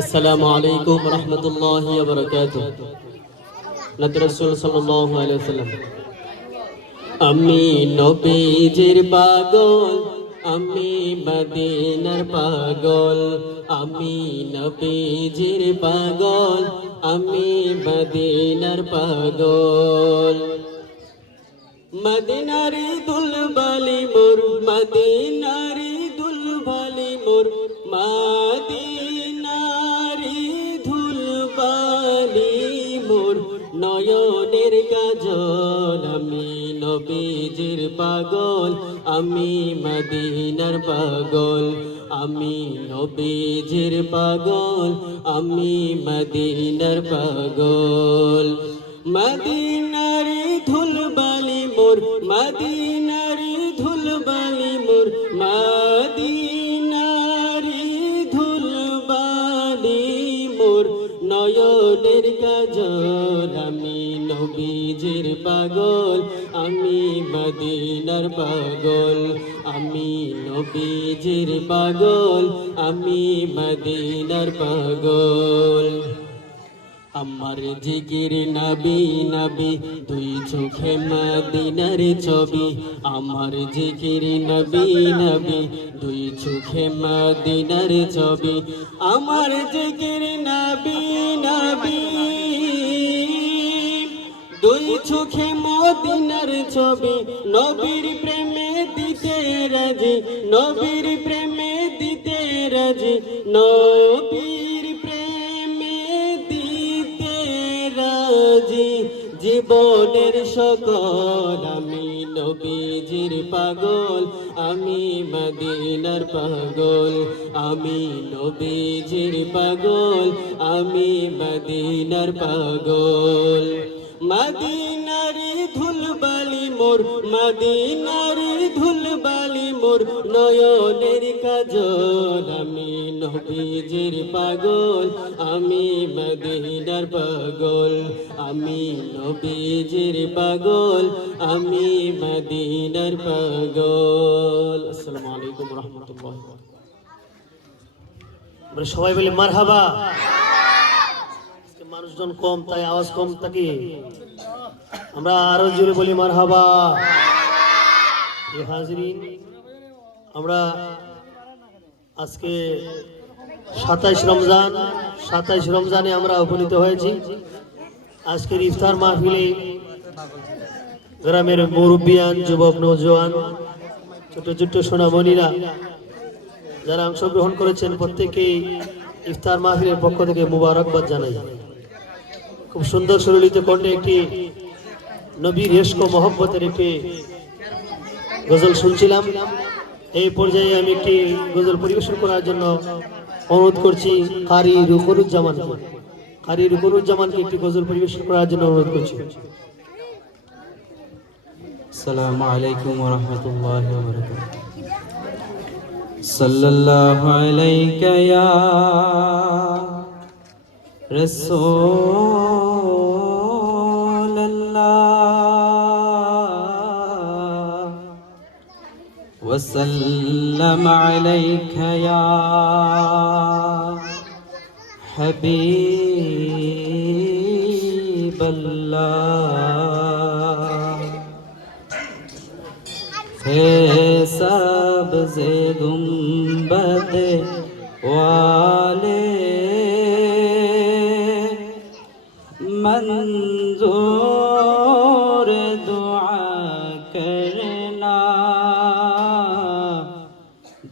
আসসালামু আলাইকুম রহমতুল্লাহি ওয়া বারাকাতুহু। নবী রাসূল সাল্লাল্লাহু আলাইহি ওয়াসাল্লাম। আমি নবীজির পাগল, আমি মদিনার পাগল, আমি নবীজির পাগল, আমি মদিনার পাগল। মদিনারি দুলবালি মোর, মদিনারি দুলবালি মোর, মদিনারি ধুলবালি মোর, নয়নের কাজল। আমি নবীজির পাগল, আমি মদিনার পাগল, আমি নবীজির পাগল, আমি মদিনার পাগল। মদিনারি ধুলবালি মোর, মদিনারি ধুলবালি মোর, মদিনারি ধুলবালি মোর, নয়নের কাজল। আমি নবীজির পাগল, আমি মদিনার পাগল, আমি নবীজির পাগল, আমি মদিনার পাগল। আমার জিকির নবী নবী, দুই চোখে মদিনার ছবি। আমার জিকির নবী নবী, দুই চোখে মদিনার ছবি। আমার জিকির নবী নবী, দুই চোখে মদিনার ছবি। নবীর প্রেমে দিতে রাজি, নবীর প্রেমে দিতে রাজি, নবীর প্রেমে দিতে রাজি। জীবনের সকল আমি নবীজির পাগল, আমি মদিনার পাগল, আমি নবীজির পাগল, আমি মদিনার পাগল। মদিনারি ধুলবালি মোর, মদিনারি ধুলবালি মোর, নয়নের কাজল। আমি নবীজির পাগল, আমি মদিনার পাগল, আমি নবীজির পাগল, আমি মদিনার পাগল। আসসালামু আলাইকুম রহমতুল্লাহ। আমরা সবাই বলি মারহাবা। মানুষজন কম তাই আওয়াজ কম থাকে, আমরা আরো জোরে বলি মারহাবা। হাজরিন, আমরা আজকে 27 রমজান, 27 রমজানে আমরা উপনীত হয়েছি। আজকের ইফতার মাহফিলে গ্রামের মুরব্বিয়ান, যুবক, নওজোয়ান, ছোট ছোট সোনামণিরা যারা অংশগ্রহণ করেছেন, প্রত্যেকেই ইফতার মাহফিলের পক্ষ থেকে মুবারকবাদ জানাই। খুব সুন্দর সুললিত কণ্ঠে একটি নবীর ইশক ও মহব্বতের একটি গজল শুনছিলাম। এই পর্যায়ে আমি একটি গজল পরিবেশন করার জন্য অনুরোধ করছি কারি রুকনুজ্জামানকে। কারি রুকনুজ্জামানকে একটি গজল পরিবেশন করার জন্য অনুরোধ করছি। আসসালামু আলাইকুম ওয়া রাহমাতুল্লাহি ওয়া বারাকাতুহু। সাল্লাল্লাহু আলাইকা ইয়া রাসূলুল্লাহ ওয়া সাল্লাম আলাইকা ইয়া হাবিবাল্লাহ। হে সবজে গুম্বদ वाले मंजूर दुआ करना,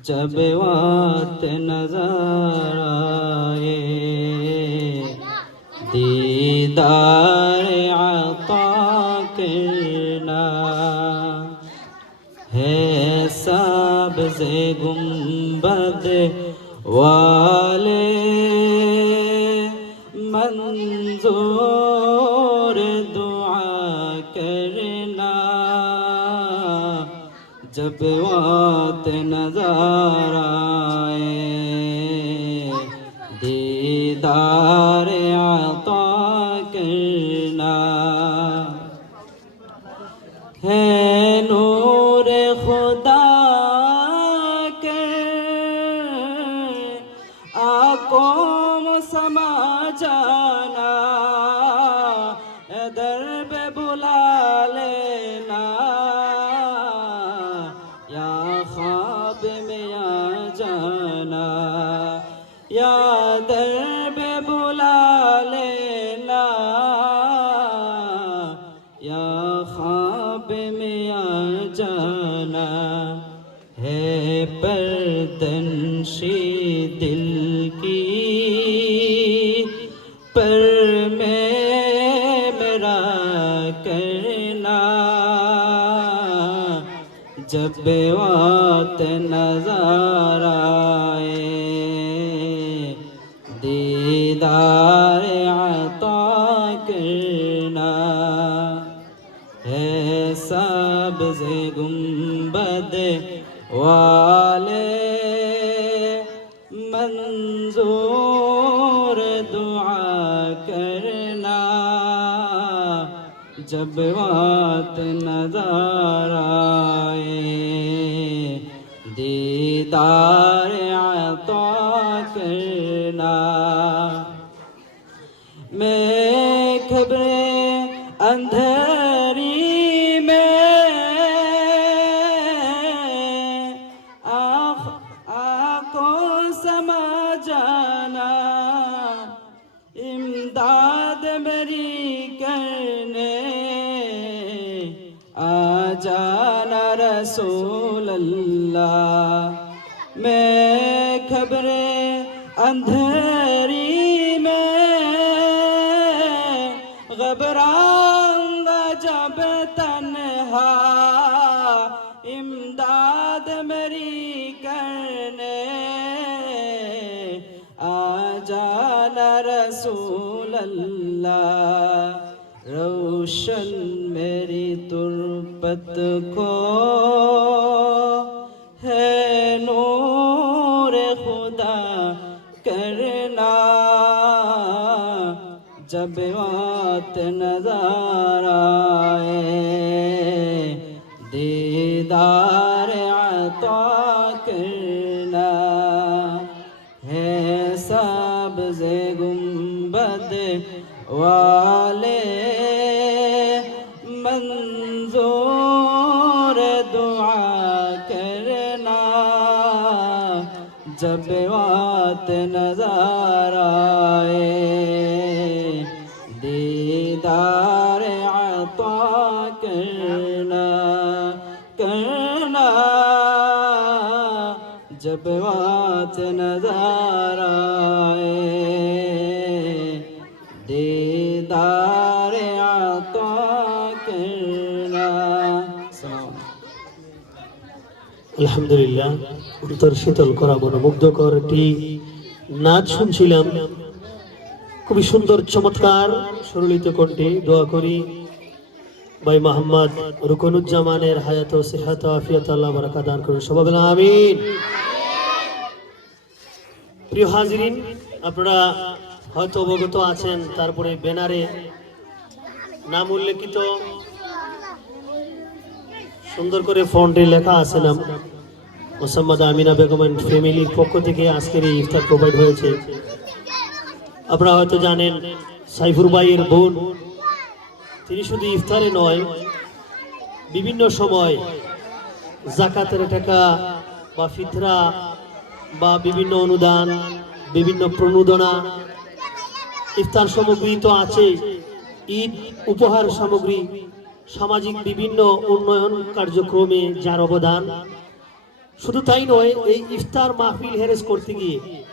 जब वक्त नजर आए दीदार आता करना। है सब्ज़े गुंबद वाले मंजूर दुआ करना, जब वक्त नजर आए दीदार आता करना। है नूर खुदा के आँखों میرا کرنا جب وقت نظر آئے دیدار عطا کرنا ہے سبز گنبد والے منظور دعا کرنا جب وقت نظر آئے دیدار عطا کرنا میں خبر اندھیری میں آنکھوں سما جانا امداد میری کرنے آ جانا رسول اللہ میں خبر اندھیری میں گھبراؤں گا جب تنہا امداد میری کرنے آ جانا رسول اللہ روشن میری تربت کو ہے نور خدا کرنا جب وقت نظر آئے دیدار عطا کرنا ہے سبز گنبد والے منظور دعا کرنا جب وقت نظر آئے دیدار عطا کرنا جب وقت نظر آئے دیدار عطا کرنا আলহামদুলিল্লাহ অন্তর শীতল করা মনোমুগ্ধকর একটি নাচ শুনছিলাম খুবই সুন্দর চমৎকার সুরলিত কণ্ঠে দোয়া করি ভাই মোহাম্মদ রুকনুজ্জামানের হায়াত ও সিহাত ও আফিয়াত আল্লাহ বারাকাত দান করুন সবাই বলেন আমিন প্রিয় হাজিরিন আপনারা হয়তো অবগত আছেন তারপরে ব্যানারে নাম উল্লেখিত সুন্দর করে ফন্টে লেখা আছে নাম মোসাম্মদ আমিনা বেগম এন্ড ফ্যামিলির পক্ষ থেকে আজকের এই ইফতার প্রোভাইড হয়েছে আপনারা হয়তো জানেন সাইফুর ভাইয়ের বোন তিনি শুধু ইফতারে নয় বিভিন্ন সময় যাকাতের টাকা বা ফিতরা বা বিভিন্ন অনুদান বিভিন্ন প্রণোদনা ইফতার সামগ্রী তো আছে ঈদ উপহার সামগ্রী সামাজিক বিভিন্ন উন্নয়ন কার্যক্রমে যার অবদান শুধু তাই নয় এই ইফতার মাহফিল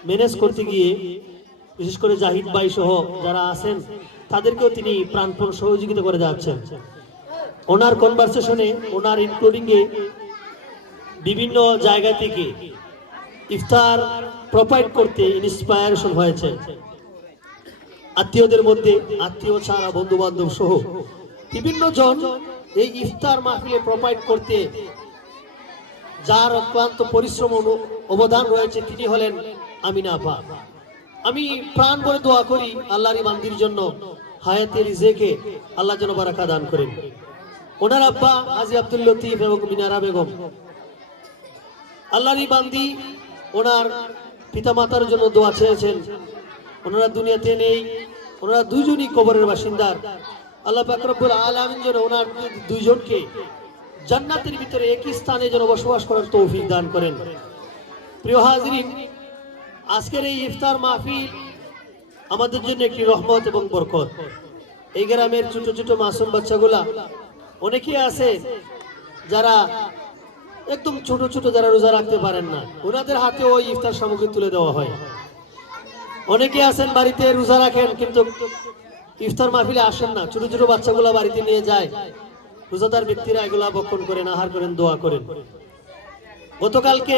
ম্যানেজ করতে গিয়ে বিশেষ করে জাহিদ ভাই সহ যারা আছেন তাদেরকেও তিনি প্রাণপণ সহযোগিতা করে যাচ্ছেন ওনার কনভারসেশনে ওনার ইনক্লুডিংয়ে বিভিন্ন জায়গা থেকে ইফতার প্রোভাইড করতে ইন্সপায়ারেশন হয়েছে আত্মীয়দের মধ্যে আত্মীয় ছাড়া বন্ধু বান্ধব সহ বিভিন্ন জন এই ইফতার মাহফিলে প্রোভাইড করতে যার অক্লান্ত পরিশ্রম অবদান রয়েছে তিনি হলেন আমিনা আপা আমি প্রাণ ভরে দোয়া করি আল্লাহর বান্দির জন্য হায়াতে রিজেকে আল্লাহ যেন বারাকা দান করেন ওনার আব্বা হাজী আব্দুল লতিফ এবং মিনারা বেগম আল্লাহর বান্দি ওনার পিতামাতার জন্য দোয়া চেয়েছেন ওনারা দুনিয়াতে নেই ওনারা দুইজনই কবরের বাসিন্দার আল্লাহ পাক রব্বুল আলামিন যেন ওনার দুইজনকে জান্নাতের ভিতরে একই স্থানে যেন বসবাস করার তৌফিক দান করেন প্রিয় হাজিরিন আজকের এই ইফতার মাহফিল আমাদের জন্য একটি রহমত এবং বরকত এই গ্রামের ছোট ছোট মাসুম বাচ্চাগুলা অনেকেই আছে যারা একদম ছোট ছোট যারা রোজা রাখতে পারেন না ওনাদের হাতে ওই ইফতার সামগ্রী তুলে দেওয়া হয় অনেকে আছেন বাড়িতে রোজা রাখেন কিন্তু ইফতার মাহফিলে আসেন না, ছোট ছোট বাচ্চাগুলা বাড়িতে নিয়ে যায়, রোজাদার ব্যক্তিরা এগুলা বক্ষণ করেন, আহার করেন, দোয়া করেন। গতকালকে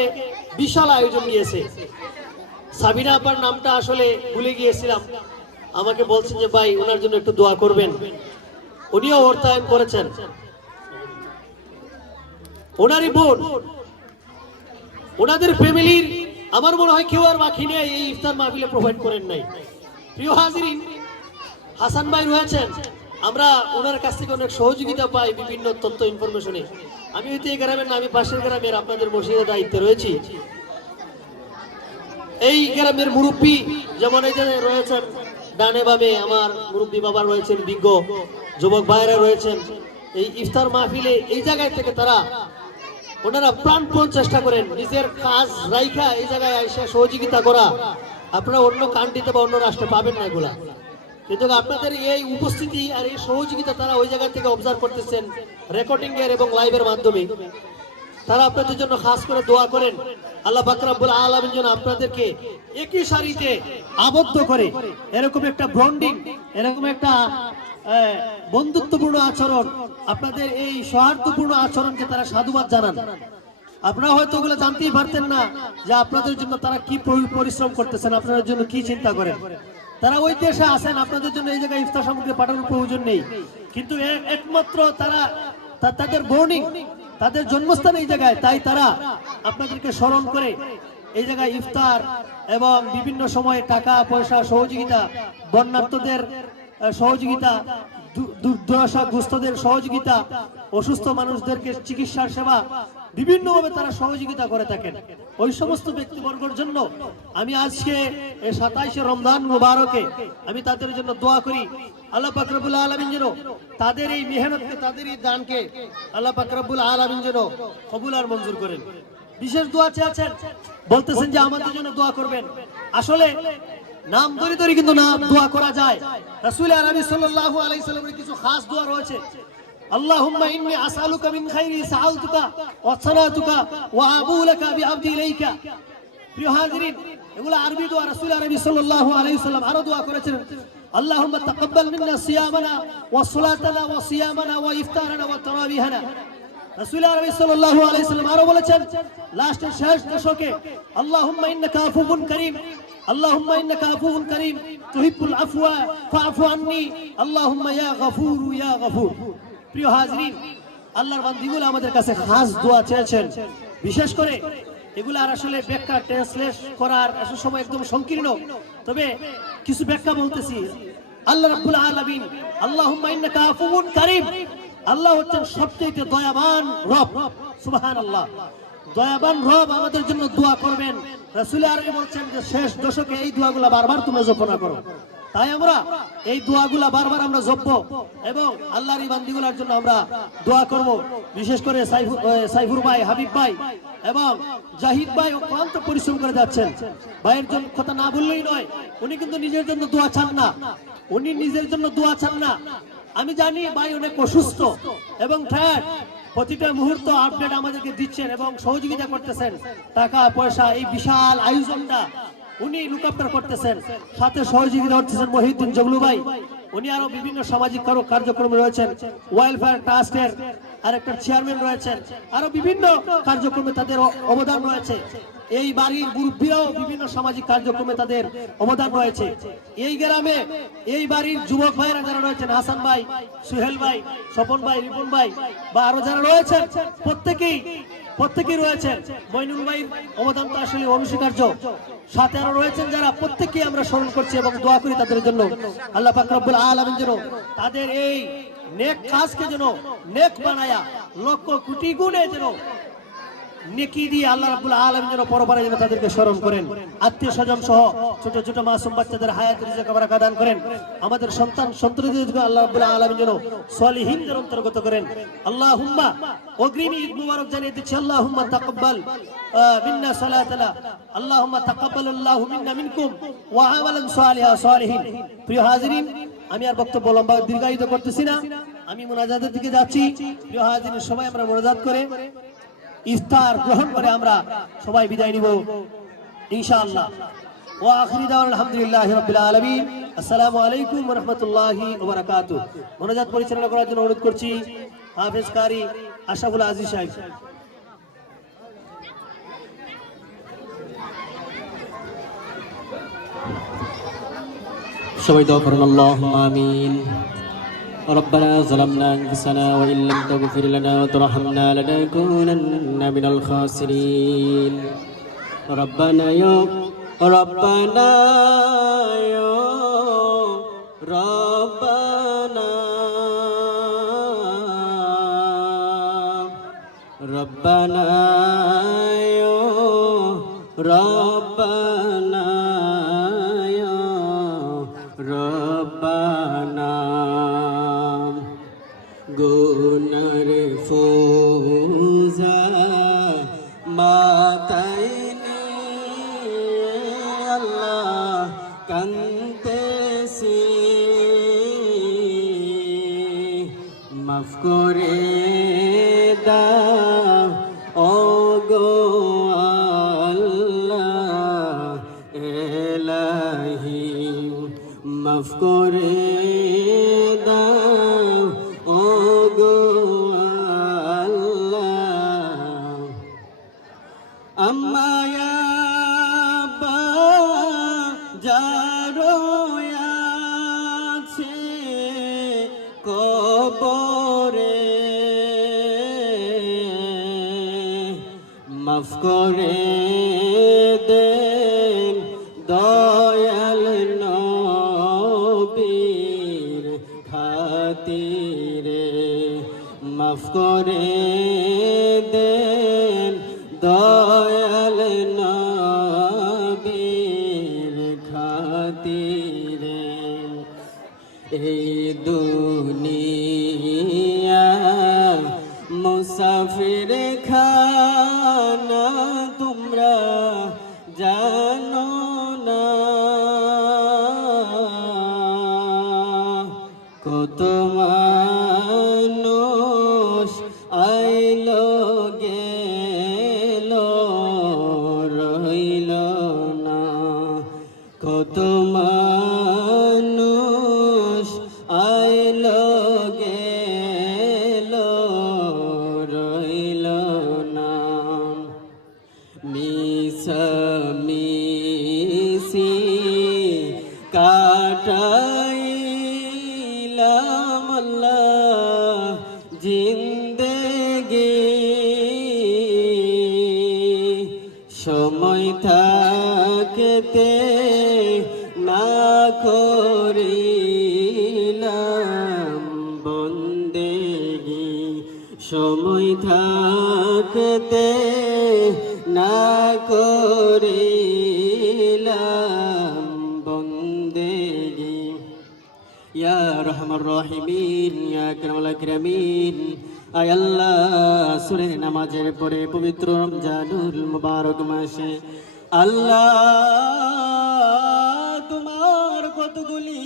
বিশাল আয়োজন নিয়েছে। সাবিনা আপার নামটা আসলে ভুলে গিয়েছিলাম, আমাকে বলছেন যে ভাই ওনার জন্য একটু দোয়া করবেন। উনিও অর্থায়ন করেছেন। ওনারই বোন, ওনাদের ফ্যামিলির আমার মনে হয় কেউ আর বাকি নেই এই ইফতার মাহফিলে প্রোভাইড করেন নাই। প্রিয় হাজিরিন, হাসান ভাই রয়েছেন, আমরা ওনার কাছ থেকে অনেক সহযোগিতা পাই বিভিন্ন তথ্য ইনফরমেশনে। আমি হয়তো এই গ্রামের না, আমি পাশের গ্রামের আপনাদের মসজিদের দায়িত্বে রয়েছি। এই গ্রামের মুরব্বী যেমন এই যে রয়েছেন ডানে বামে, আমার মুরব্বী বাবা রয়েছেন, বিজ্ঞ যুবক ভাইরা রয়েছেন। এই ইফতার মাহফিলে এই জায়গায় থেকে তারা ওনারা প্রাণপণ চেষ্টা করেন নিজের কাজ রাইখা এই জায়গায় এসে সহযোগিতা করা। আপনারা অন্য কান্ট্রিতে বা অন্য রাষ্ট্রে পাবেন না এগুলা, কিন্তু আপনাদের এই উপস্থিতি আর এই সহযোগিতা তারা ওই জায়গা থেকে অবজার্ভ করতেছেন রেকর্ডিং এর এবং লাইভের মাধ্যমে। তারা আপনাদের জন্য খাস করে দোয়া করেন আল্লাহ পাক রব্বুল আলামিন যেন আপনাদেরকে একই সারিতে আবদ্ধ করে এরকম একটা বন্ডিং, এরকম একটা বন্ধুত্বপূর্ণ আচরণ, আপনাদের এই সৌহার্দ্যপূর্ণ আচরণকে তারা সাধুবাদ জানান। আপনারা হয়তো ওগুলো জানতেই পারতেন না যে আপনাদের জন্য তারা কি পরিশ্রম করতেছেন, আপনাদের জন্য কি চিন্তা করেন। তারা ওই দেশে আসেন, আপনাদের জন্য এই জায়গায় ইফতার সামগ্রী পাঠানোর প্রয়োজন নেই, কিন্তু একমাত্র তারা তাদের বর্নিং, তাদের জন্মস্থান এই জায়গায়, তাই তারা আপনাদেরকে স্মরণ করে এই জায়গায় ইফতার এবং বিভিন্ন সময়ে টাকা পয়সা সহযোগিতা, বন্যার্থদের সহযোগিতা, দুর্দশাগ্রস্তদের সহযোগিতা, অসুস্থ মানুষদেরকে চিকিৎসার সেবা বিভিন্নভাবে তারা সহযোগিতা করে থাকেন। ওই সমস্ত ব্যক্তিবর্গের জন্য আমি আজকে 27শে রমজান মুবারকে আমি তাদের জন্য দোয়া করি আল্লাহ পাক রব্বুল আলামিন যেন তাদের এই মেহনতকে, তাদের এই দানকে আল্লাহ পাক রব্বুল আলামিন যেন কবুল আর মঞ্জুর করেন। বিশেষ দোয়া চেয়েছেন, বলতেছেন যে আমাদের জন্য দোয়া করবেন। আসলে নাম ধরে ধরে কিন্তু না দোয়া করা যায়। রাসূল আরবি সাল্লাল্লাহু আলাইহি সাল্লামের কিছু খাস দোয়া রয়েছে। আল্লাহুম্মা ইন্নী আসআলুকা মিন খাইরি সাআলতুকা ওয়া সালাতুকা ওয়া আবু লাকা বিআবদি ইলাইকা। প্রিয় হাজিরিন, এগুলো আরবি দোয়া। রাসূল আরবি সাল্লাল্লাহু আলাইহি সাল্লাম আরো দোয়া করেছেন, আল্লাহুম্মা তাকাব্বাল মিন্না সিয়ামানা ওয়া সালাতানা ওয়া সিয়ামানা ওয়া ইফতারানা ওয়া তারাবিহানা। রাসূল আরবি সাল্লাল্লাহু আলাইহি সাল্লাম আরো বলেছেন লাস্টের শেষ দশকে, আল্লাহুম্মা ইন্নাকা আফুউন কারীম, আল্লাহুম্মা ইন্নাকা আফুউন কারীম তুহিব্বুল আফওয়া ফাআফু আন্নী, আল্লাহুম্মা ইয়া গফুর ইয়া গফুর। প্রিয় হাজিরিন, আল্লাহর বান্দিগুলো আমাদের কাছে খাস দোয়া চেয়েছেন। বিশেষ করে এগুলো আর আসলে ব্যাখ্যা ট্রান্সলেট করার আসলে সময় একদম সংকীর্ণ, তবে কিছু ব্যাখ্যা বলতেছি। আল্লাহ রাব্বুল আলামিন, আল্লাহুম্মা ইন্নাকা আফুউন কারীম, আল্লাহ হচ্ছেন সবচেয়ে দয়াবান রব। সুবহানাল্লাহ, দয়াবান রব আমাদের জন্য দোয়া করবেন। রাসূল আরবি বলছেন যে শেষ দশকে এই দোয়াগুলো বারবার তোমরা জপনা করো। তাই আমরা এই দোয়াগুলা বারবার আমরা জপবো এবং আল্লাহর এই বান্দিগুলোর জন্য আমরা দোয়া করব। বিশেষ করে সাইফুর ভাই, হাবিব ভাই এবং জাহিদ ভাই অক্লান্ত পরিশ্রম করে যাচ্ছেন। ভাইয়ের জন্য কথা না বললেই নয়, উনি কিন্তু নিজের জন্য দোয়া চান না, উনি নিজের জন্য দোয়া চান না। আমি জানি ভাই অনেক অসুস্থ এবং টায়ার্ড, প্রতিটা মুহূর্ত আপডেট আমাদেরকে দিচ্ছেন এবং সহযোগিতা করতেছেন। টাকা পয়সা এই বিশাল আয়োজনটা উনি লুক আফটার করতেছেন, সাথে সহযোগিতা করতেছেন মহিউদ্দিন জগলু ভাই। উনি আরো বিভিন্ন সামাজিক কার্যক্রমে রয়েছেন, ওয়েলফেয়ার ট্রাস্টের আরেকটা চেয়ারম্যান রয়েছেন, আরো বিভিন্ন কার্যক্রমে তাদের অবদান রয়েছে। এই বাড়ির মুরব্বীরাও বিভিন্ন সামাজিক কার্যক্রমে তাদের অবদান রয়েছে। এই গ্রামে এই বাড়ির যুবক ভাইরা যারা রয়েছেন, হাসান ভাই, সুহেল ভাই, স্বপন ভাই, রিপন ভাই বা আরো যারা রয়েছেন, প্রত্যেকেই রয়েছেন। মইনুল ভাইয়ের অবদান তো আসলে অনস্বীকার্য। সাথে আরো রয়েছেন যারা, প্রত্যেককেই আমরা স্মরণ করছি এবং দোয়া করি তাদের জন্য আল্লাহ পাক রব্বুল আলামিন যেন তাদের এই নেক কাজকে যেন নেক বানায়া লক্ষ কোটি গুণে যেন নেকি দিয়ে আল্লাহ রাব্বুল আলামিন যেন পরপরে যেন তাদেরকে স্মরণ করেন। আত্মীয় স্বজন সহ ছোট ছোট মাসুম বাচ্চাদের হায়াতের রিজিক বারাকা দান করেন। আমাদের সন্তান সন্ততিদেরকে আল্লাহ রাব্বুল আলামিন যেন সলিহিনদের অন্তর্গত করেন। আল্লাহুম্মা, অগ্রিম ঈদ মুবারক জানিয়ে দিচ্ছি। আল্লাহুম্মা তাকাব্বাল মিন্না সালাতানা, আল্লাহুম্মা তাকাব্বালাল্লাহু মিন্না মিনকুম ওয়া আমালান সালিহিন। প্রিয় হাজিরিন, আমি আর বক্তব্য লম্বা দীর্ঘায়িত করতেছি না, আমি মুনাজাতের দিকে যাচ্ছি। প্রিয় হাজিরিন, সবাই আমরা মুনাজাত করে ইফতার গ্রহণ করে আমরা সবাই বিদায় নিব ইনশাআল্লাহ। ওয়া আখিরি দাওয়ানা আলহামদুলিল্লাহি রাব্বিল আলামিন। আসসালামু আলাইকুম ওয়া রাহমাতুল্লাহি ওয়া বারাকাতুহু। মোনাজাত পরিচালনা করার জন্য অনুরোধ করছি হাফেজ কারি আশরাফুল আজিজ সাহেব। সবাই দোয়া করুন, আল্লাহুম্মা আমিন। ربنا ظلمنا أنفسنا وإن لم تغفر لنا وترحمنا لنكونن من الخاسرين. ربنا يا ربنا يا ربنا ربنا يا ربنا يا ربنا গুনার ফৌজা মাথায় নিয়ে আল্লাহ কান্দেছি, মাফ করে দাও ও গো আল্লাহ এলাহি, মাফ করে দাও ও গো আল্লাহ। আম্মায়া বা যারো আছে কবরে, মাফ করে দেন দয়াল নবীর খাতিরে, মাফ করে দেন দয়াল নবীর খাতিরে। এই দুনিয়া মুসাফির খানা তোমরা জানো না, কত মানুষ আইলো গেল রইল না, কত মানুষ আইলো গেল রইল না। মিশামিশি কাটাইলাম আল্লাহ জিন্দেগি, সময় থাকতে না করিলাম বন্দেগি, সময় থাকতে না করিলাম বন্দেগি। ইয়া রহমান রহিমিন ইয়া আকরামুল আকরামিন, আয় আল্লাহ সুরের নামাজের পরে পবিত্র রমজানুল মুবারক মাসে আল্লাহ তোমার কতগুলি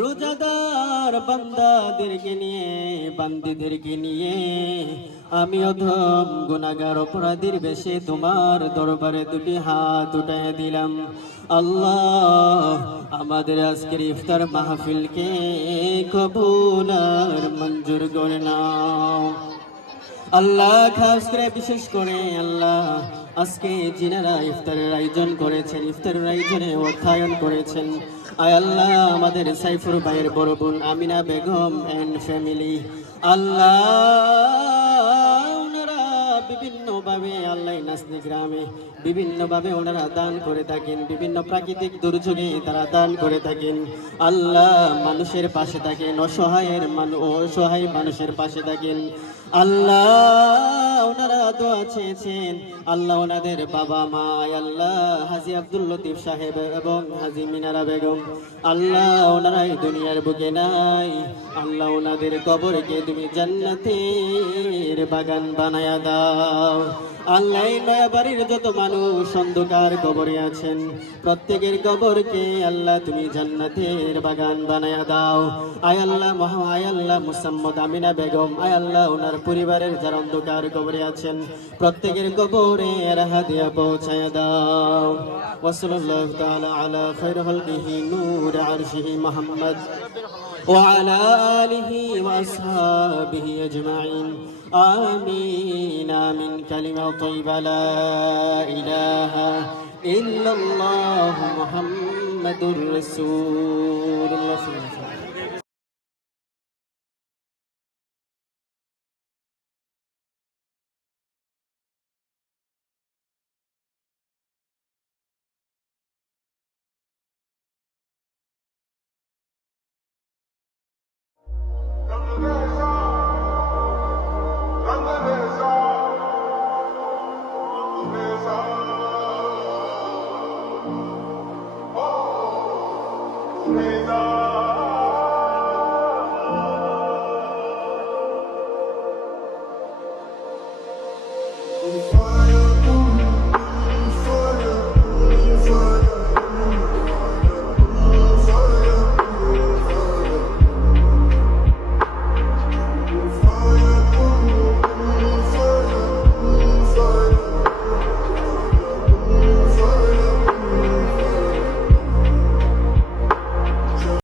রোজাদার বান্দাদেরকে নিয়ে বান্দীদেরকে নিয়ে আমি অধম গুনাহগার অপরাধীর বেশে তোমার দরবারে দুটি হাত উঠায় দিলাম। আল্লাহ আমাদের আজকের ইফতার মাহফিলকে কবুল আর মঞ্জুর করে নাও। আল্লাহ খাস করে বিশেষ করে আল্লাহ আজকে যিনারা ইফতারের আয়োজন করেছেন, ইফতারের আয়োজনে অর্থায়ন করেছেন, আয় আল্লাহ আমাদের সাইফুর ভাইয়ের বড় বোন আমিনা বেগম এন্ড ফ্যামিলি, আল্লাহ ওনারা বিভিন্নভাবে আল্লাহ নাসনি গ্রামে বিভিন্নভাবে ওনারা দান করে থাকেন, বিভিন্ন প্রাকৃতিক দুর্যোগে তারা দান করে থাকেন। আল্লাহ মানুষের পাশে থাকেন, অসহায় মানুষের পাশে থাকেন। আল্লাহ ওনারা দোয়া চেয়েছেন, আল্লাহ ওনাদের বাবা মা আল্লাহ হাজী আব্দুল লতিফ সাহেব এবং হাজী মিনারা বেগম, আল্লাহ ওনারা এই দুনিয়ার বুকে নাই, আল্লাহ ওনাদের কবরকে তুমি জান্নাতের বাগান বানায়া দাও। আল্লাহ এই নয়াবাড়ির যত মানুষ অন্ধকার কবরে আছেন প্রত্যেকের কবরকে আল্লাহ তুমি জান্নাতের বাগান বানায়া দাও। আয় আল্লাহ আয় আল্লাহ মুসাম্মদ আমিনা বেগম, আয় আল্লাহ ওনার পরিবারের যারা অন্ধকার কবরে আছেন প্রত্যেকের কবরে হাদিয়া পৌঁছায় দাও। ওয়াসাল্লাল্লাহু তাআলা আলা খায়রি খালকিহি নূর আরশিহি মুহাম্মদ ওয়া আলা আলিহি ওয়া আসহাবিহি আজমাইন। আমিন আমিন। কালিমা তাইয়্যিবা লা ইলাহা ইল্লাল্লাহু মুহাম্মাদুর রাসূলুল্লাহ।